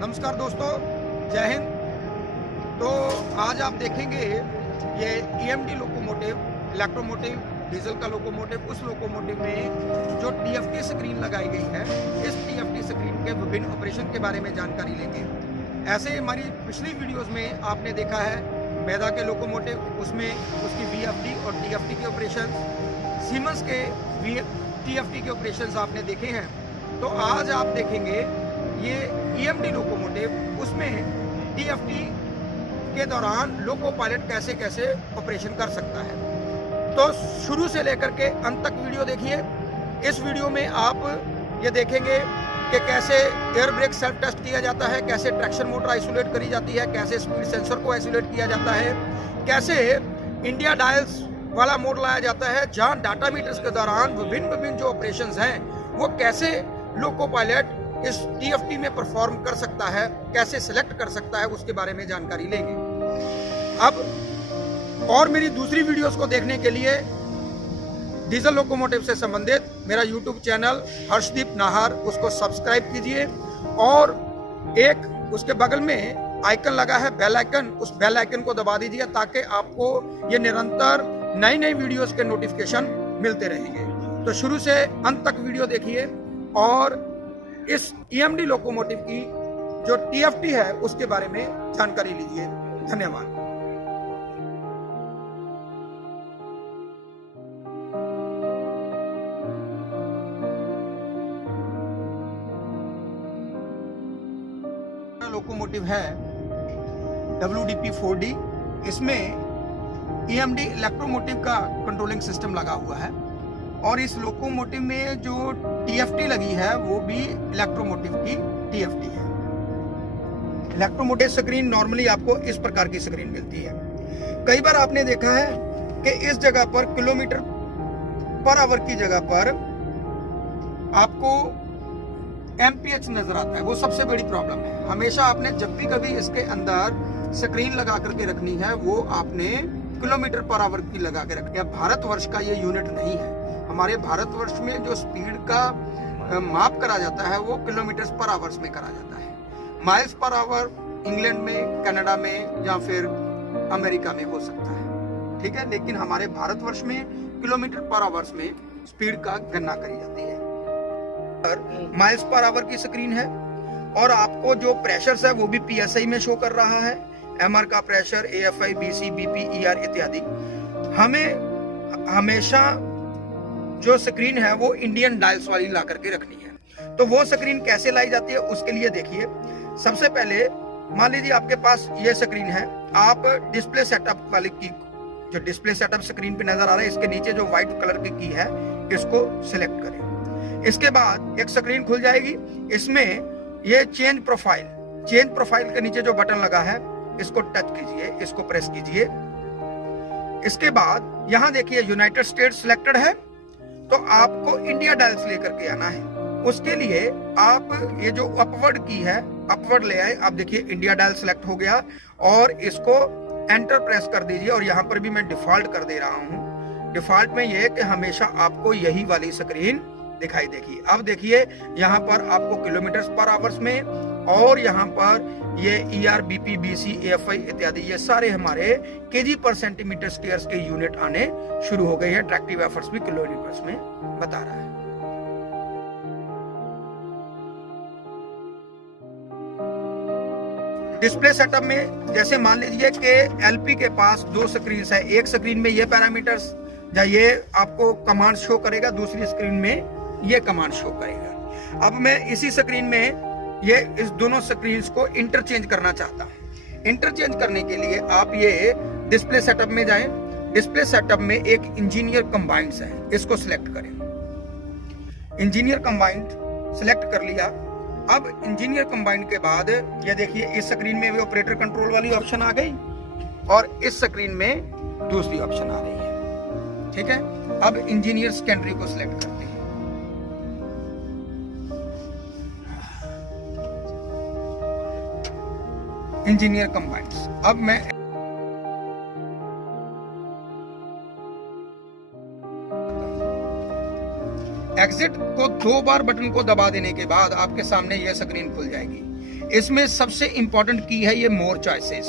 नमस्कार दोस्तों, जय हिंद। तो आज आप देखेंगे ये ईएमडी लोकोमोटिव, इलेक्ट्रोमोटिव डीजल का लोकोमोटिव, उस लोकोमोटिव में जो टीएफटी स्क्रीन लगाई गई है, इस टीएफटी स्क्रीन के विभिन्न ऑपरेशन के बारे में जानकारी लेंगे। ऐसे हमारी पिछली वीडियोस में आपने देखा है मैदा के लोकोमोटिव, उसमें उसकी वीएफडी और टीएफटी के ऑपरेशन, सीमेंस के टीएफटी के ऑपरेशंस आपने देखे हैं। तो आज आप देखेंगे ये ईएमडी लोकोमोटिव, उसमें टीएफटी के दौरान लोको पायलट कैसे कैसे ऑपरेशन कर सकता है। तो शुरू से लेकर के अंत तक वीडियो देखिए। इस वीडियो में आप ये देखेंगे कि कैसे एयर ब्रेक सेल्फ टेस्ट किया जाता है, कैसे ट्रैक्शन मोटर आइसोलेट करी जाती है, कैसे स्पीड सेंसर को आइसोलेट किया जाता है, कैसे इंडिया डायल्स वाला मोड लाया जाता है, जहां डाटा मीटर्स के दौरान विभिन्न जो ऑपरेशंस हैं वो कैसे लोको पायलट इस टीएफटी में परफॉर्म कर सकता है, कैसे सिलेक्ट कर सकता है, उसके बारे में जानकारी लेंगे। अब और मेरी दूसरी वीडियोस को देखने के लिए डीजल लोकोमोटिव से संबंधित मेरा यूट्यूब चैनल हर्षदीप नाहर, उसको सब्सक्राइब कीजिए और एक उसके बगल में आइकन लगा है बेल आइकन, उस बेल आइकन को दबा दीजिए ताकि आपको ये निरंतर नई नई वीडियोस के नोटिफिकेशन मिलते रहेंगे। तो शुरू से अंत तक वीडियो देखिए और इस ईएमडी लोकोमोटिव की जो टीएफटी है उसके बारे में जानकारी लीजिए। धन्यवाद। लोकोमोटिव है WDP-4D, इसमें ईएमडी इलेक्ट्रोमोटिव का कंट्रोलिंग सिस्टम लगा हुआ है और इस लोकोमोटिव में जो टीएफटी लगी है वो भी इलेक्ट्रोमोटिव की टीएफटी है। इलेक्ट्रोमोटिव स्क्रीन नॉर्मली आपको इस प्रकार की स्क्रीन मिलती है। कई बार आपने देखा है कि इस जगह पर किलोमीटर पर आवर की जगह पर आपको एमपीएच नजर आता है। वो सबसे बड़ी प्रॉब्लम है। हमेशा आपने जब भी कभी इसके अंदर स्क्रीन लगा करके रखनी है वो आपने किलोमीटर पर आवर की लगा के रखनी है। भारतवर्ष का ये यूनिट नहीं है। हमारे भारतवर्ष में जो स्पीड का माप करा जाता है वो किलोमीटर पर आवर्स में करा जाता है। माइल्स पर आवर इंग्लैंड में, कनाडा में या फिर अमेरिका में हो सकता है, ठीक है, लेकिन हमारे भारतवर्ष में किलोमीटर पर आवर्स में स्पीड का गणना करी जाती है। माइल्स पर आवर की स्क्रीन है और आपको जो प्रेशर है वो भी पीएसआई में शो कर रहा है। एमआर का pressure, AFI, BC, BP, ER इत्यादि। हमें हमेशा जो स्क्रीन है वो इंडियन डायल्स वाली ला करके रखनी है। तो वो स्क्रीन कैसे लाई जाती है उसके लिए देखिए, सबसे पहले मान लीजिए आपके पास ये स्क्रीन है, आप डिस्प्ले सेटअप वाली की, जो डिस्प्ले सेटअप स्क्रीन पे नजर आ रहा है, इसके नीचे जो व्हाइट कलर की है इसको सिलेक्ट करें। इसके बाद एक स्क्रीन खुल जाएगी, इसमें ये चेंज प्रोफाइल के नीचे जो बटन लगा है इसको टच कीजिए, इसको प्रेस कीजिए। इसके बाद यहां देखिए यूनाइटेड स्टेट्स सिलेक्टेड है, तो आपको इंडिया डायल्स लेकर के आना है। उसके लिए आप ये जो अपवर्ड की है, अपवर्ड ले आए। आप देखिए इंडिया डायल सिलेक्ट हो गया और इसको एंटर प्रेस कर दीजिए और यहाँ पर भी मैं डिफॉल्ट कर दे रहा हूँ। डिफॉल्ट में ये कि हमेशा आपको यही वाली स्क्रीन दिखाई देगी। अब देखिए यहाँ पर आपको किलोमीटर पर आवर्स में और यहाँ पर ये ईआर, बीपी, बीसी, एएफआई इत्यादि ये सारे हमारे केजी पर सेंटीमीटर स्क्वायर के यूनिट आने शुरू हो गए हैं। ट्रैक्टिव एफर्ट्स भी किलोमीटर्स में बता रहा है। डिस्प्ले सेटअप में जैसे मान लीजिए कि एलपी के पास दो स्क्रीन है, एक स्क्रीन में ये पैरामीटर्स या ये आपको कमांड शो करेगा, दूसरी स्क्रीन में ये कमांड शो करेगा। अब मैं इसी स्क्रीन में ये इस दोनों स्क्रीन्स को इंटरचेंज करना चाहता हूं। इंटरचेंज करने के लिए आप ये डिस्प्ले सेटअप में जाएं। डिस्प्ले सेटअप में एक इंजीनियर कंबाइंड है, इसको सिलेक्ट करें। इंजीनियर कंबाइंड सिलेक्ट कर लिया। अब इंजीनियर कंबाइंड के बाद ये देखिए इस स्क्रीन में भी ऑपरेटर कंट्रोल वाली ऑप्शन आ गई और इस स्क्रीन में दूसरी ऑप्शन आ रही है, ठीक है। अब इंजीनियर सेकेंडरी को सिलेक्ट करते हैं। Engineer combined. अब मैं एग्जिट को 2 बार बटन को दबा देने के बाद आपके सामने यह स्क्रीन खुल जाएगी। इसमें सबसे इंपॉर्टेंट की है ये मोर चॉइसेस।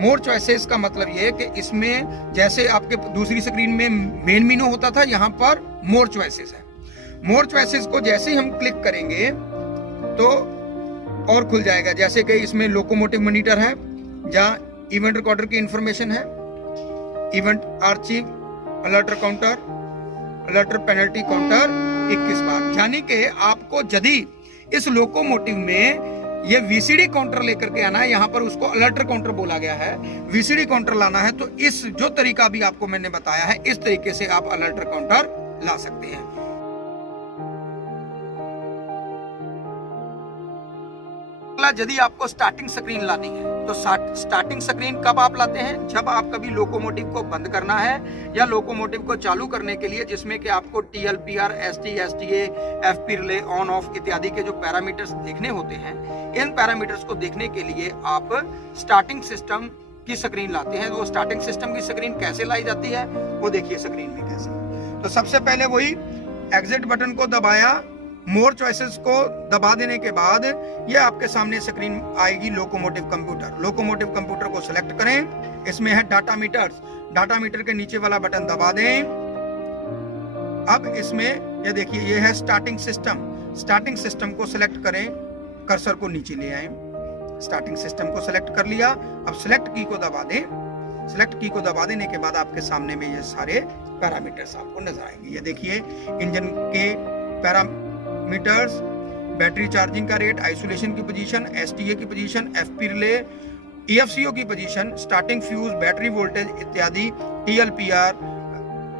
मोर चॉइसेस का मतलब ये है कि इसमें जैसे आपके दूसरी स्क्रीन में मेन मेनू होता था, यहाँ पर मोर चॉइसेस है। मोर चॉइसेस को जैसे ही हम क्लिक करेंगे तो और खुल जाएगा, जैसे कि इसमें लोकोमोटिव मॉनिटर है, जहाँ इवेंट रिकॉर्डर की इंफॉर्मेशन है, event archive, alert counter, alert penalty counter 21 बार। यानी कि आपको यदि इस लोकोमोटिव में ये वीसीडी काउंटर लेकर के आना है, यहाँ पर उसको अलर्ट काउंटर बोला गया है, वीसीडी काउंटर लाना है, तो इस जो तरीका भी आपको मैंने बताया है, इस तरीके से आप अलर्ट काउंटर ला सकते हैं। यदि आपको स्टार्टिंग स्क्रीन लानी है तो स्टार्टिंग स्क्रीन कब आप लाते हैं? जब आप कभी लोकोमोटिव को बंद करना है या लोकोमोटिव को चालू करने के लिए, जिसमें कि आपको TLPR, ST, STA, FP relay, on off इत्यादि के जो पैरामीटर्स देखने होते हैं, इन पैरामीटर्स को देखने के लिए आप स्टार्टिंग सिस्टम की स्क्रीन लाते हैं। वो स्टार्टिंग सिस्टम की स्क्रीन कैसे लाई जाती है वो देखिए स्क्रीन में कैसे। तो सबसे पहले वही एग्जिट बटन को दबाया, मोर चॉइसेस को दबा देने के बाद ये आपके सामने स्क्रीन आएगी लोकोमोटिव कंप्यूटर। लोकोमोटिव कंप्यूटर को सिलेक्ट करें, इसमें है डाटा मीटर्स, डाटा मीटर के नीचे वाला बटन दबा दें। अब इसमें ये देखिए ये है स्टार्टिंग सिस्टम। स्टार्टिंग सिस्टम को सिलेक्ट करें, कर्सर को नीचे ले आए, स्टार्टिंग सिस्टम को सिलेक्ट कर लिया। अब सिलेक्ट की को दबा दें। सिलेक्ट की को दबा देने के बाद आपके सामने में ये सारे पैरामीटर्स आपको नजर आएंगे। ये देखिए इंजन के पैरामीटर्स, बैटरी चार्जिंग का रेट, आइसोलेशन की पोजीशन, एसटीए की पोजीशन, एफपी रिले, ईएफसीओ की position, starting fuse, battery voltage इत्यादि, टीएलपीआर,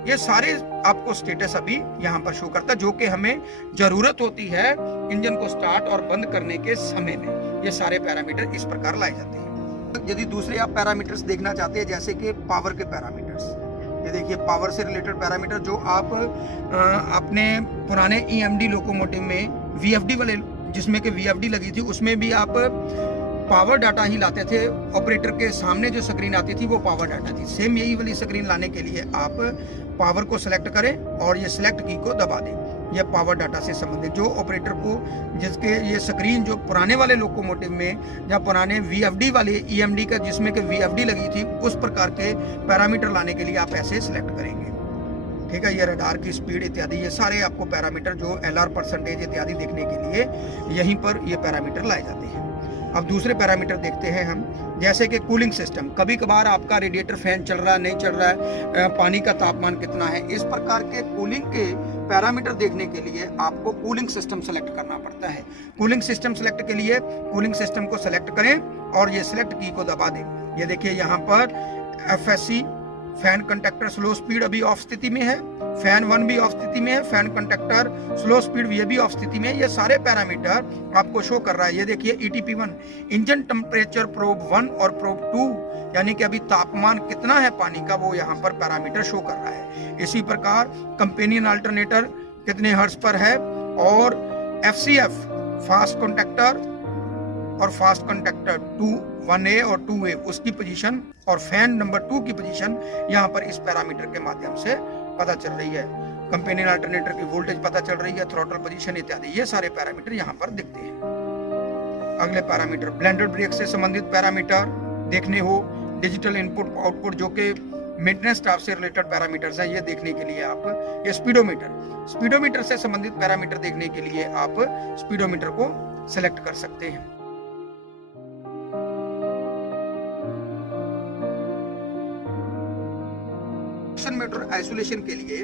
ये सारे आपको स्टेटस अभी यहाँ पर शो करता है, जो कि हमें जरूरत होती है इंजन को स्टार्ट और बंद करने के समय में। ये सारे पैरामीटर इस प्रकार लाए जाते हैं। यदि दूसरे आप पैरामीटर्स देखना चाहते हैं, जैसे कि पावर के पैरामीटर्स, ये देखिए पावर से रिलेटेड पैरामीटर जो आप अपने पुराने ईएमडी लोकोमोटिव में वीएफडी वाले, जिसमें कि वीएफडी लगी थी, उसमें भी आप पावर डाटा ही लाते थे। ऑपरेटर के सामने जो स्क्रीन आती थी वो पावर डाटा थी। सेम यही वाली स्क्रीन लाने के लिए आप पावर को सिलेक्ट करें और ये सिलेक्ट की को दबा दें। यह पावर डाटा से संबंधित जो ऑपरेटर को, जिसके ये स्क्रीन जो पुराने वाले लोकोमोटिव में या पुराने वीएफडी वाले ईएमडी का जिसमें कि वीएफडी लगी थी, उस प्रकार के पैरामीटर लाने के लिए आप ऐसे सिलेक्ट करेंगे। ठीक है, ये रडार की स्पीड इत्यादि, ये सारे आपको पैरामीटर जो एलआर परसेंटेज इत्यादि देखने के लिए यहीं पर ये पैरामीटर लाए जाते हैं। अब दूसरे पैरामीटर देखते हैं हम, जैसे कि कूलिंग सिस्टम। कभी कभार आपका रेडिएटर फैन चल रहा है, नहीं चल रहा है, पानी का तापमान कितना है, इस प्रकार के कूलिंग के पैरामीटर देखने के लिए आपको कूलिंग सिस्टम सेलेक्ट करना पड़ता है। कूलिंग सिस्टम सेलेक्ट के लिए कूलिंग सिस्टम को सेलेक्ट करें और ये सिलेक्ट की को दबा दें। ये देखिए यहाँ पर FSc, fan conductor slow speed अभी ऑफ स्थिति में है, फैन 1 भी ऑफ स्थिति में है, फैन कंडक्टर स्लो स्पीड ये भी ऑफ स्थिति में है। ये सारे पैरामीटर आपको शो कर रहा है। ये देखिए ETP1, इंजन टेम्परेचर प्रोब 1 और प्रोब 2, यानी कि अभी तापमान कितना है पानी का, वो यहाँ पर पैरामीटर शो कर रहा है। इसी प्रकार कंपेनियन अल्टरनेटर कितने हर्ट्ज पर है, और FCF फास्ट कंडक्टर और फास्ट कंडक्टर 1A और 2A उसकी पोजीशन और फैन नंबर 2 की पोजीशन यहाँ पर इस पैरामीटर के माध्यम से पता चल रही है। कंपेनियन अल्टरनेटर की वोल्टेज पता चल रही है, थ्रॉटल पोजीशन इत्यादि, ये सारे पैरामीटर यहाँ पर दिखते हैं। अगले पैरामीटर ब्लेंडर ब्रेक से संबंधित पैरामीटर देखने हो, डिजिटल इनपुट आउटपुट जो कि मेंटेनेंस स्टाफ से रिलेटेड पैरामीटर्स हैं, ये देखने के लिए आप ये स्पीडोमीटर से संबंधित पैरामीटर देखने के लिए आप स्पीडोमीटर को सिलेक्ट कर सकते हैं। ट्रैक्शन मोटर आइसोलेशन के लिए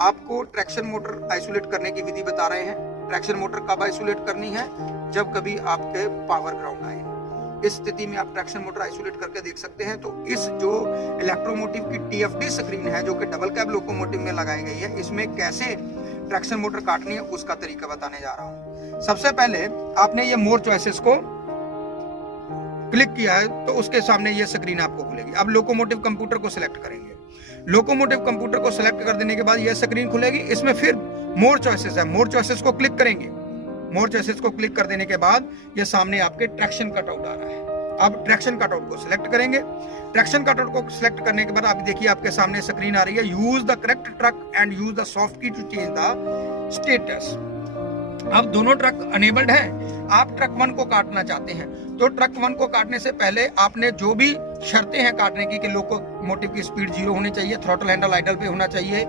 आपको ट्रैक्शन मोटर आइसोलेट करने की विधि बता रहे हैं। ट्रैक्शन मोटर कब आइसोलेट करनी है? जब कभी आपके पावर ग्राउंड आए, इस स्थिति में आप ट्रैक्शन मोटर आइसोलेट करके देख सकते हैं। तो इस जो इलेक्ट्रोमोटिव की TFD स्क्रीन है जो कि डबल कैब लोकोमोटिव में लगाई गई है, इसमें कैसे ट्रैक्शन मोटर काटनी है उसका तरीका बताने जा रहा हूँ। सबसे पहले आपने ये मोर चॉइसेस को क्लिक किया है तो उसके सामने ये स्क्रीन आपको खुलेगी। अब लोकोमोटिव कंप्यूटर को सिलेक्ट करेंगे। लोकोमोटिव कंप्यूटर को सिलेक्ट कर देने के बाद यह स्क्रीन खुलेगी। इसमें फिर मोर चॉइसेस है, मोर चॉइसेस को क्लिक करेंगे। मोर चॉइसेस को क्लिक कर देने के बाद ये सामने आपके ट्रैक्शन कटआउट आ रहा है। अब ट्रैक्शन कटआउट को सिलेक्ट करेंगे। ट्रैक्शन कटआउट को सिलेक्ट करने के बाद आप देखिए आपके सामने स्क्रीन आ रही है, use the correct truck and use the soft की टू चेंज द स्टेटस। अब दोनों ट्रक अनेबल्ड हैं। आप ट्रक 1 को काटना चाहते हैं तो ट्रक 1 को काटने से पहले आपने जो भी शर्तें हैं काटने की कि लोकोमोटिव की स्पीड 0 होनी चाहिए, थ्रॉटल हैंडल आइडल पे होना चाहिए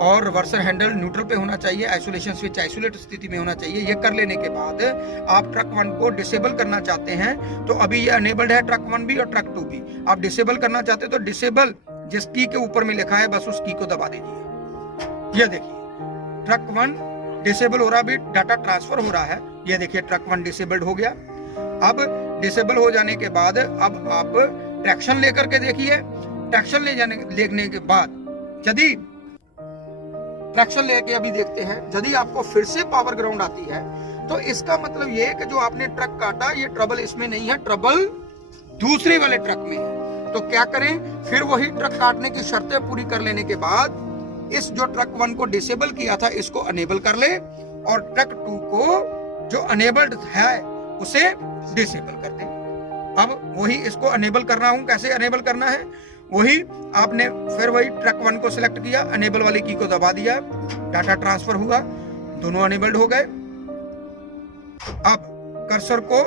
और रिवर्सर हैंडल न्यूट्रल पे होना चाहिए, आइसोलेशन स्विच आइसोलेट स्थिति में होना चाहिए। ये कर लेने के बाद आप ट्रक 1 को डिसेबल करना चाहते हैं तो अभी ये अनेबल्ड है ट्रक 1 भी और ट्रक 2 भी। आप डिसेबल करना चाहते हैं तो डिसेबल जिस की के ऊपर में लिखा है बस उस की को दबा दीजिए। ये देखिए ट्रक 1 डिसेबल हो रहा, अभी डाटा ट्रांसफर हो रहा है। ये देखिए ट्रक 1 डिसेबल्ड हो गया। अब डिसेबल हो जाने के बाद अब आप ट्रैक्शन लेकर के देखिए। ट्रैक्शन लेने के बाद यदि ट्रैक्शन लेके अभी देखते हैं, यदि आपको फिर से पावर ग्राउंड आती है तो इसका मतलब ये है कि जो आपने ट्रक काटा ये ट्रबल इसमें नहीं है, ट्रबल दूसरे वाले ट्रक में है। तो क्या करें, फिर वही ट्रक काटने की शर्तें पूरी कर लेने के बाद इस जो ट्रक 1 को डिसेबल किया था इसको अनेबल कर ले और ट्रक 2 को जो अनेबल्ड है उसे डिसेबल कर दे। अब वही इसको अनेबल करना हूं, कैसे अनेबल करना है वही आपने फिर वही ट्रक 1 को सिलेक्ट किया, अनेबल वाली की को दबा दिया, डाटा ट्रांसफर हुआ, दोनों अनेबल्ड हो गए। अब कर्सर को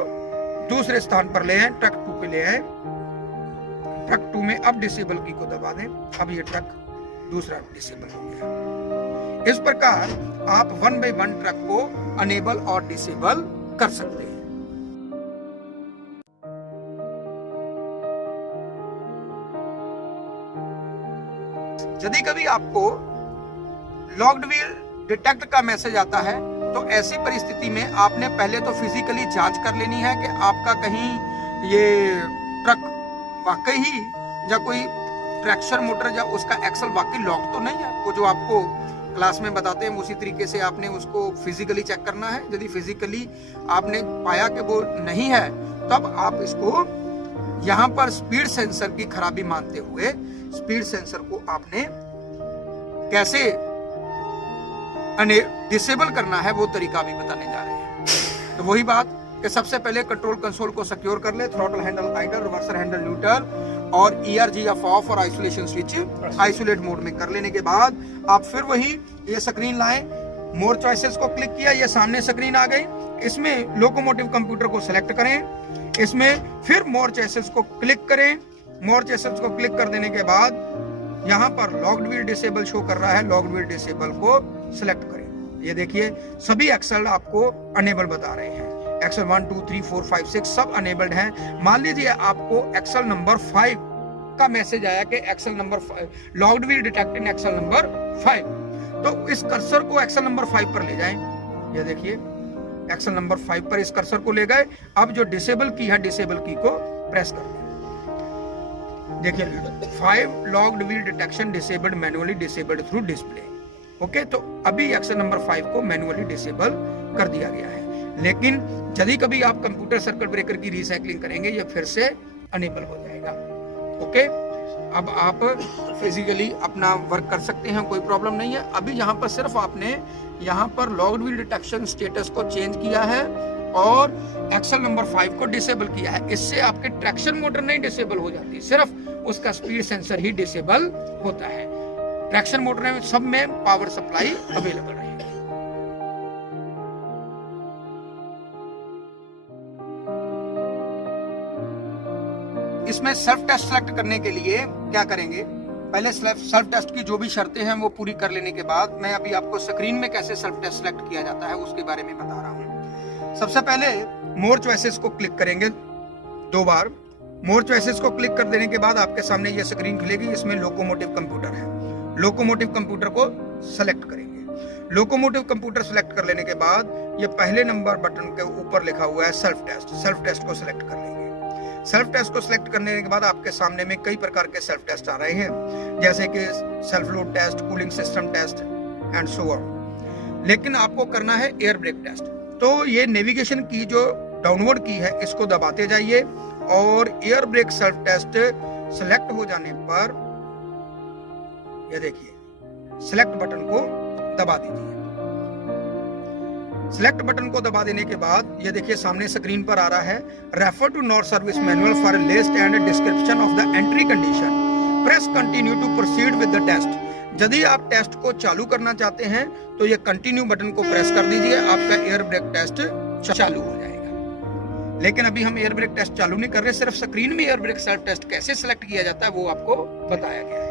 दूसरे स्थान पर ले आए, ट्रक 2 पे ले आए, ट्रक 2 में अब डिसेबल की को दबा दें। अब ये ट्रक दूसरा डिसेबल हो गया। इस प्रकार आप 1 बाय 1 ट्रक को अनेबल और डिसेबल कर सकते हैं। यदि कभी आपको लॉक्ड व्हील डिटेक्ट का मैसेज आता है तो ऐसी परिस्थिति में आपने पहले तो फिजिकली जांच कर लेनी है कि आपका कहीं ये ट्रक वाकई ही या कोई ट्रैक्शन मोटर या उसका एक्सल वाकई लॉक तो नहीं है। वो जो आपको क्लास में बताते हैं उसी तरीके से आपने उसको फिजिकली चेक करना है। यदि फिजिकली आपने पाया कि वो नहीं है तब आप इसको यहाँ पर स्पीड सेंसर की खराबी मानते हुए स्पीड सेंसर को आपने कैसे डिसेबल करना है वो तरीका भी बताने जा रहे हैं। तो वही बात कि सबसे पहले कंट्रोल कंसोल को सिक्योर कर ले, throttle handle idle, reverser handle neutral और ERG ऑफ और आइसोलेशन स्विच आइसोलेट मोड में कर लेने के बाद आप फिर वही ये स्क्रीन लाएं, मोर चॉइसेस को क्लिक किया, ये सामने स्क्रीन आ गई। इसमें लोकोमोटिव कंप्यूटर को सिलेक्ट करें, इसमें फिर मोर चॉइसेस को क्लिक करें। मोर चॉइसेस को क्लिक कर देने के बाद यहाँ पर लॉक्ड व्हील डिसेबल शो कर रहा है, लॉक्ड व्हील डिसेबल को सिलेक्ट करें। ये देखिए सभी एक्सल आपको अनेबल बता रहे हैं, एक्सल 1 2 3 4 5 6 सब अनेबल्ड हैं। मान लीजिए आपको एक्सल नंबर 5 का मैसेज आया कि axle number 5 locked wheel detect in axle number 5, तो इस कर्सर को एक्सल नंबर 5 पर ले जाएं। ये देखिए एक्सल नंबर 5 पर इस कर्सर को ले गए। अब जो डिसेबल की है डिसेबल की को प्रेस कर दें। देखिए 5 locked wheel detection disabled manually disabled through display. Okay, तो अभी एक्सल नंबर 5 को मैनुअली डिसेबल कर दिया गया है। लेकिन यदि कभी आप कंप्यूटर सर्किट ब्रेकर की रिसाइकलिंग करेंगे ये फिर से अनेबल हो जाएगा। ओके, अब आप फिजिकली अपना वर्क कर सकते हैं, कोई प्रॉब्लम नहीं है। अभी यहाँ पर सिर्फ आपने यहाँ पर लॉक्ड व्हील डिटेक्शन स्टेटस को चेंज किया है और एक्सल नंबर 5 को डिसेबल किया है। इससे आपके ट्रैक्शन मोटर नहीं डिसेबल हो जाती, सिर्फ उसका स्पीड सेंसर ही डिसेबल होता है। ट्रैक्शन मोटर में सब में पावर सप्लाई अवेलेबल रहेगी। इसमें सेल्फ टेस्ट सेलेक्ट करने के लिए क्या करेंगे, पहले सेल्फ टेस्ट की जो भी शर्तें हैं वो पूरी कर लेने के बाद मैं अभी आपको स्क्रीन में कैसे सेल्फ टेस्ट सेलेक्ट किया जाता है उसके बारे में बता रहा हूं। सबसे पहले मोर चॉइसेस को क्लिक करेंगे 2 बार। मोर चॉइसेस को क्लिक कर देने के बाद आपके सामने ये स्क्रीन खुलेगी, इसमें लोकोमोटिव कंप्यूटर है। लोकोमोटिव कंप्यूटर को सेलेक्ट करेंगे। लोकोमोटिव कंप्यूटर सेलेक्ट कर लेने के बाद ये पहले नंबर बटन के ऊपर लिखा हुआ है सेल्फ टेस्ट, सेल्फ टेस्ट को सिलेक्ट कर लेंगे। सेल्फ टेस्ट को सिलेक्ट करने के बाद आपके सामने में कई प्रकार के सेल्फ टेस्ट आ रहे हैं, जैसे कि self load test, cooling system test and so on. लेकिन आपको करना है एयर ब्रेक टेस्ट। तो ये नेविगेशन की जो डाउनवर्ड की है इसको दबाते जाइए और air brake self test select हो जाने पर ये देखिए सिलेक्ट बटन को दबा दीजिए। सिलेक्ट बटन को दबा देने के बाद ये देखिए सामने स्क्रीन पर आ रहा है refer to nor service manual for list and description of the entry condition, press continue to proceed with the test. यदि आप टेस्ट को चालू करना चाहते हैं तो ये कंटिन्यू बटन को प्रेस कर दीजिए, आपका एयर ब्रेक टेस्ट चालू हो जाएगा। लेकिन अभी हम एयर ब्रेक टेस्ट चालू नहीं कर रहे, सिर्फ स्क्रीन में एयर ब्रेक सेल्फ टेस्ट कैसे सिलेक्ट किया जाता है वो आपको बताया गया है।